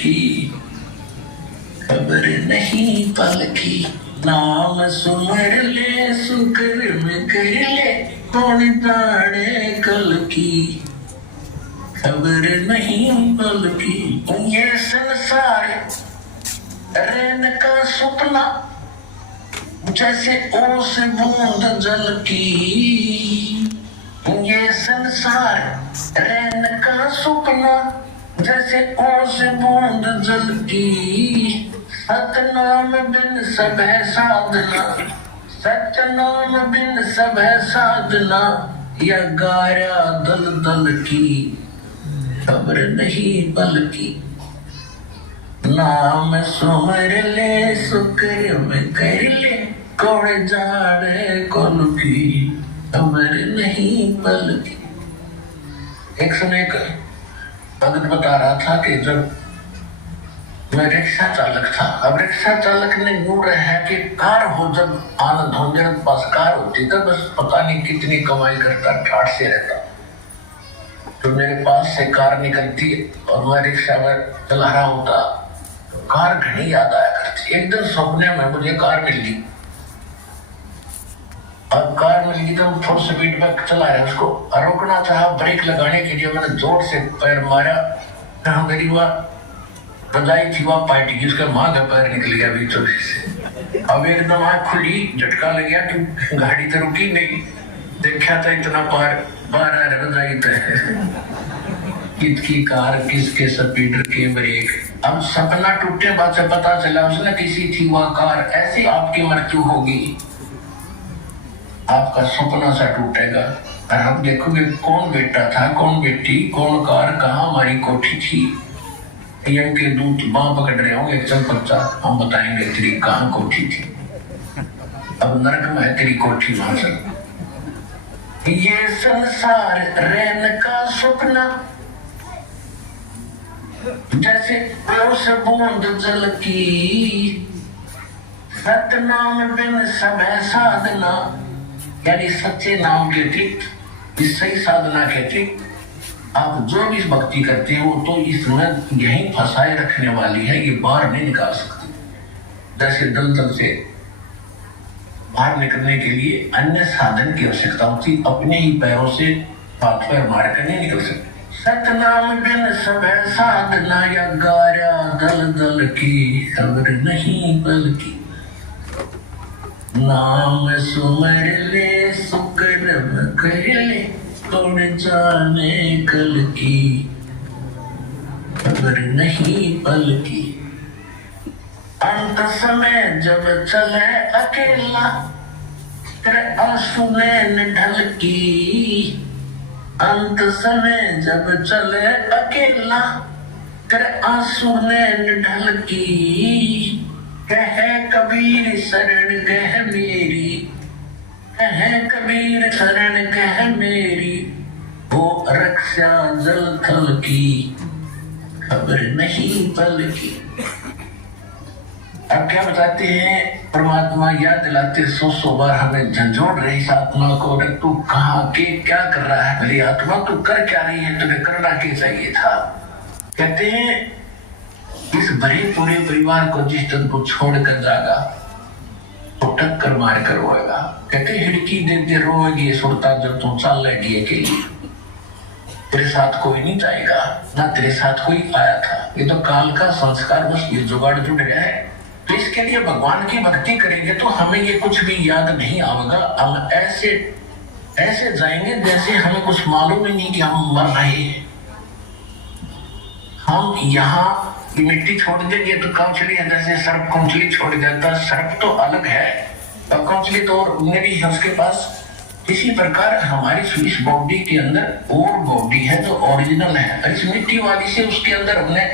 की, खबर नहीं पल की। नाम सुमर ले सुकर्म कर ले, कौन जाने कल की, खबर नहीं पल की। ये संसार रैन का सपना, जैसे ओस बूंद जल की। ये संसार रैन का सपना, जैसे ओस बूंद जल की। सतनाम बिन सब है साधना, सतनाम बिन सब है साधना। या गारा दल दल की, खबर नहीं पल की। नाम सुमर ले सुकर्म कर ले, कौन जाने कौन की, खबर नहीं पल की। एक समय का भगत बता रहा था कि जब मैं रिक्शा चालक था, अब रिक्शा चालक ने यूं है कि कार हो, जब आनंद हो मेरे पास कार होती तो बस पता नहीं कितनी कमाई करता, ठाठ से रहता। तो मेरे पास से कार निकलती और मैं रिक्शा में चला रहा होता, कार घनी याद आया करती। एक दिन सपने में मुझे कार मिल गई। अब कार मिल गई तो फुल स्पीड में चला रहे, उसको रोकना चाहा, ब्रेक लगाने के लिए मैंने जोर से पैर मारा, मेरी वह बजाई थी वह पार्टी की, उसका माँ का पैर निकल गया बीचों से। अब एकदम आँख खुली, झटका लग गया कि गाड़ी तो रुकी नहीं, देखा था इतना पार बाहर आ रहा बजाई तो किसकी कार, किसके स्पीडर के ब्रेक। अब सपना टूटने बाद से पता चला उसने किसी थी वह कार। ऐसी आपकी मृत्यु होगी, आपका सपना सा टूटेगा और हम देखोगे कौन बेटा था, कौन बेटी, कौन कार, कहाँ हमारी कोठी थी। पीएम के दूत बाँ पकड़ रहे होंगे, चल बच्चा हम बताएंगे तेरी कहाँ कोठी थी। अब नरक में है तेरी कोठी वहां से। ये संसार रैन का सपना, जैसे ओस बूंद जल की। सतनाम बिन सब है साधना, यानी सच्चे नाम के अतिरिक्त, इस सही साधना के अतिरिक्त आप जो भी भक्ति करते हो तो इसमें यही फंसाए रखने वाली है, ये बाहर नहीं निकाल सकती। जैसे दलदल से बाहर निकलने के लिए अन्य साधन की आवश्यकता होती, अपने ही पैरों से हाथ पैर मार कर नहीं निकल सकते। सतनाम बिन सब है साधना, या गारा दल दल की, खबर नहीं पल की। नाम सुमर ले सुकर्म कर ले, कौन जाने कल की, खबर नहीं पल की। अंत समय जब चले अकेला, तेरे आंसू नैन ढल की। अंत समय जब चले अकेला, तेरे आंसू नैन ढल की। कहे कबीर शरण गह मेरी, कहे कबीर शरण गह मेरी। वो रक्षा जल थल की, खबर नहीं पल की। अब क्या बताते हैं परमात्मा, याद दिलाते 100 बार हमें झंझोड़ रही इस आत्मा को, तू कहाँ के क्या कर रहा है मेरी आत्मा, तू कर क्या रही है, तुझे करना क्या चाहिए था। कहते हैं इस भरे पूरे परिवार को जिस दिन को छोड़कर जागा तो टक्कर मार कर रोएगा। कहते हिड़की दे दे रोएगी सुरता जब तू चल लगी अकेली। तेरे साथ कोई नहीं जाएगा, ना तेरे साथ कोई आया था। ये तो काल का संस्कार, बस ये जुगाड़ जुड़ गया है। तो इसके लिए भगवान की भक्ति करेंगे तो हमें ये कुछ भी याद नहीं आएगा। हम ऐसे ऐसे जाएंगे जैसे हमें कुछ मालूम ही नहीं कि हम मर रहे हैं। हम यहाँ मिट्टी छोड़ देंगे तो कौंचली है, जैसे सर्प कौंचली छोड़ जाता। सर्प तो अलग है और कौंचली तो मेरी है उसके पास। इसी प्रकार हमारी इस बॉडी के अंदर और बॉडी है जो ओरिजिनल है, इस मिट्टी वाली से उसके अंदर हमने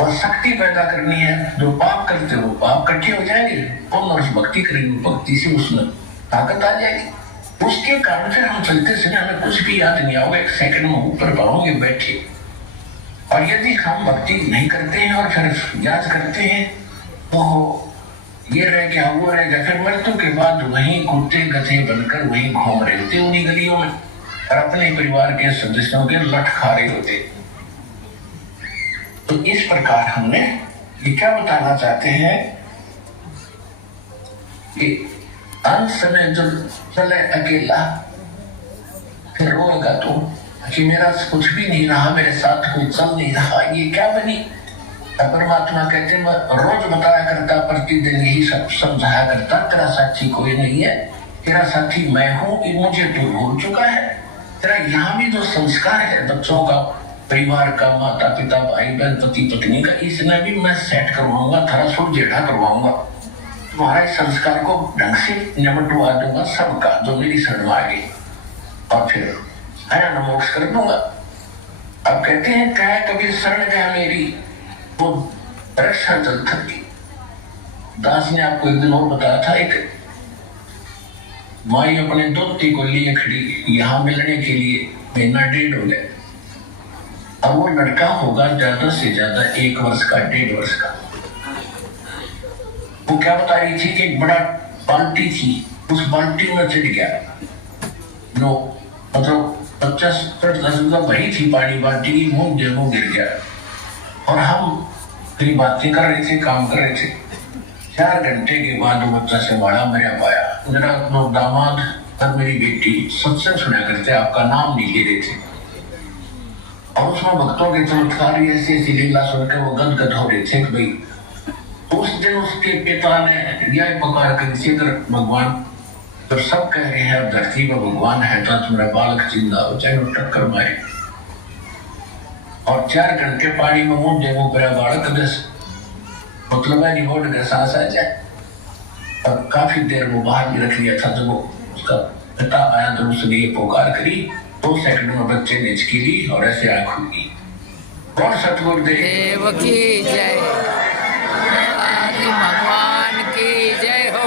और शक्ति पैदा करनी है। जो पाप करते हो पाप इकट्ठे हो जाएंगे और उस भक्ति करेंगे, भक्ति से उसमें ताकत आ जाएगी। उसके कारण से हम चलते समय हमें कुछ भी याद नहीं आओगे, एक सेकंड में ऊपर पाओगे बैठे। और यदि हम भक्ति नहीं करते हैं और फिर याद करते हैं तो ये रह गया वो रह गया, फिर मृत्यु के बाद वहीं कुत्ते गधे बनकर वहीं घूम रहे होते उन्हीं गलियों में और अपने परिवार के सदस्यों के लठ खा रहे होते। तो इस प्रकार हमने ये क्या बताना चाहते हैं कि अंत में जब चले अकेला फिर रोएगा तो कि मेरा कुछ भी नहीं रहा, मेरे साथ कोई चल नहीं रहा, ये क्या बनी। परमात्मा कहते मैं रोज बताया करता, प्रतिदिन यही सब समझाया करता, तेरा साथी कोई नहीं है, तेरा साथी मैं हूँ, मुझे तो भूल चुका है। तेरा यहाँ भी जो संस्कार है बच्चों का, परिवार का, माता पिता भाई बहन पति पत्नी का, इसमें भी मैं सेट करवाऊंगा, थोड़ा सुलझेड़ा करवाऊंगा, तुम्हारे संस्कार को ढंग से निपटवा दूंगा सबका जो मेरी शरण आ गई, और फिर आया मोक्ष कर दूंगा। अब कहते हैं क्या कभी शरण गया मेरी वो रक्षा जल थकी। दास ने आपको एक दिन और बताया था, एक माई अपने दोती को लिए खड़ी यहाँ मिलने के लिए, महीना डेढ़ हो गया। अब वो लड़का होगा ज्यादा से ज्यादा 1 वर्ष का, 1.5 वर्ष का। वो क्या बता रही थी कि एक बड़ा बाल्टी थी, उस बाल्टी में चढ़ गया, नो मतलब 50 वही थी पानी बाल्टी की, मुंह गिर गया। और हम कई बातें कर रहे थे, काम कर रहे थे। 4 घंटे के बाद वो बच्चा से बड़ा मेरा पाया। मेरा दामाद और मेरी बेटी सत्संग सुना करते, आपका नाम नहीं ले रहे थे, और उसमें भक्तों के चमत्कार ऐसी ऐसी लीला सुनकर वो गदगद हो रहे थे कि भाई उस दिन उसके पिता ने यह पुकार कर अगर भगवान तो सब कह रहे हैं धरती पर भगवान है तो तुम्हारा बालक जिंदा हो, चाहे वो टक्कर मारे। और 4 घंटे पानी में मुंह देखो मेरा बालक दस मतलब है रिपोर्ट का सांस आ जाए। और काफी देर वो बाहर भी रख लिया था, जब वो उसका पिता आया तो उसने ये पुकार करी, 2 सेकंड में बच्चे ने हिचकी ली और ऐसे आंख खुली। कौन सतगुरुदेव की जय, भगवान की जय हो।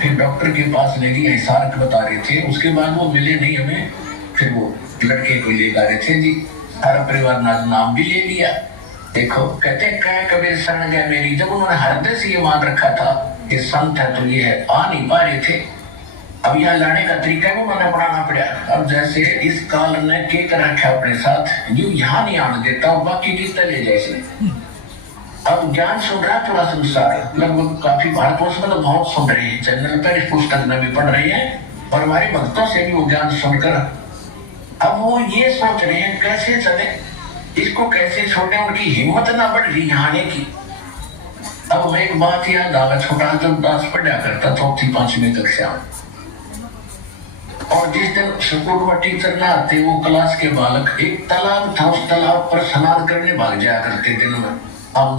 फिर डॉक्टर के पास ले गई, हिसार बता रहे थे। उसके बाद वो मिले नहीं हमें, फिर वो लड़के को ले जा रहे थे जी, सारा परिवार नाम भी ले लिया। देखो कहते क्या कबीर शरण गया मेरी, जब उन्होंने हृदय से ये मान रखा था कि संत है तो ये है, आ नहीं पा रहे थे। अब यहाँ लाने का तरीका भी उन्होंने अपनाना पड़ा। अब जैसे इस काल ने के कर रखा अपने साथ, जो यहाँ नहीं आने देता बाकी जीतते ले जैसे। अब ज्ञान सुन रहा है पूरा संसार, लगभग काफी भारतवर्ष में तो बहुत सुन रहे हैं, चैनल पर इस पुस्तक में भी पढ़ रहे हैं, और हमारे भक्तों से भी वो ज्ञान सुनकर अब वो ये सोच रहे हैं कैसे चले, इसको कैसे छोड़े, उनकी हिम्मत ना बढ़ रही आने की। अब मैं एक बात याद आवा, छोटा जब दास पढ़ा करता 4वीं 5वीं कक्षा, और जिस दिन स्कूल में टीचर ना आते, वो क्लास के बालक एक तालाब था, उस तालाब पर स्नान करने भाग जाया करते दिन में। अब